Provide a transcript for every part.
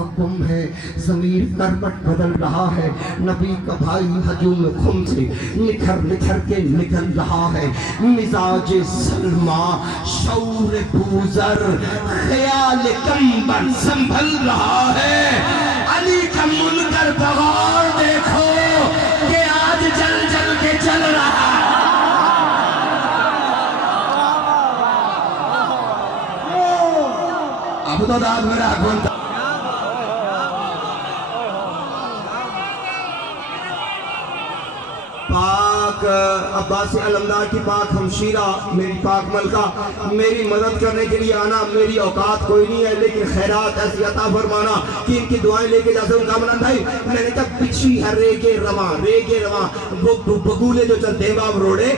वहाँ गुम है, ज़मीर करवट बदल रहा है। नबी का भाई हजूम खुम से निखर निखर के निकल रहा है। मिजाज सलमा शौर बूजर ख्याल कंबर संभल रहा है। अली का मुनकर बगौर देखो कि आज जल जल के चल रहा है। अब तो दाद मेरा कौन पाक अब्बास अलमदार की पाक हमशीरा मेरी पाक मलका, मेरी मदद करने के लिए आना। मेरी औकात कोई नहीं है, लेकिन खैरात ऐसी अता फरमाना कि इनकी दुआएं लेके जा सकूं। कामरान भाई, मैंने कहा पिछी है रेगे रवा वो बगूले जो चलते हैं बाब रोड़े,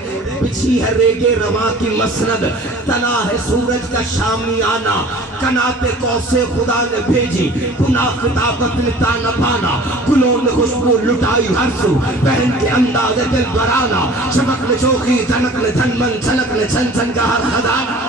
पिछी है रेगे रवा की मसनद, तना है सूरज का शामी आना, कनाते कौसे खुदा ने भेजी, गुनाह खिताबत ने ताना पाना, गुलों ने खुशबू लुटाई हरसू, पहन के अंदाज दिल बराना, चमक ने चौकी धनक ने धनमन, झलक ने छन छन का हर खजाना।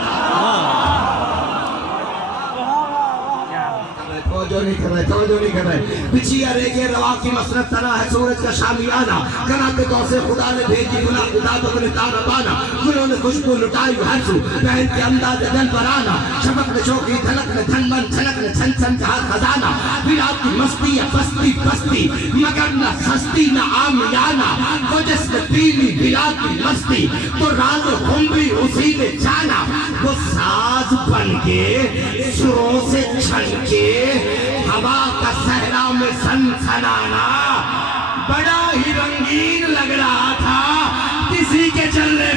तवज्जो नहीं कर रहे। पिछिया रेगे रवा की मसरत, तना है सूरज का शामियाना, कनाते कौसे खुदा ने भेजी, गुनाह खिताबत ने ताना पाना, गुलों ने खुशबू लुटाई हरसू, पहन के अंदाज दिल बराना, चमक ने चौकी धनक ने धनमन, झलक ने छन छन का हर खजाना। बिलात की मस्ती है बस्ती मगर न सस्ती न आमियाना, वो जिसने पीली बिलात की मस्ती तो राज हम भी उसी ने जाना। वो साज बन के सुरों से छन के हवा का सहरा में सनसनाना बड़ा ही रंगीन लग रहा था। किसी के चलने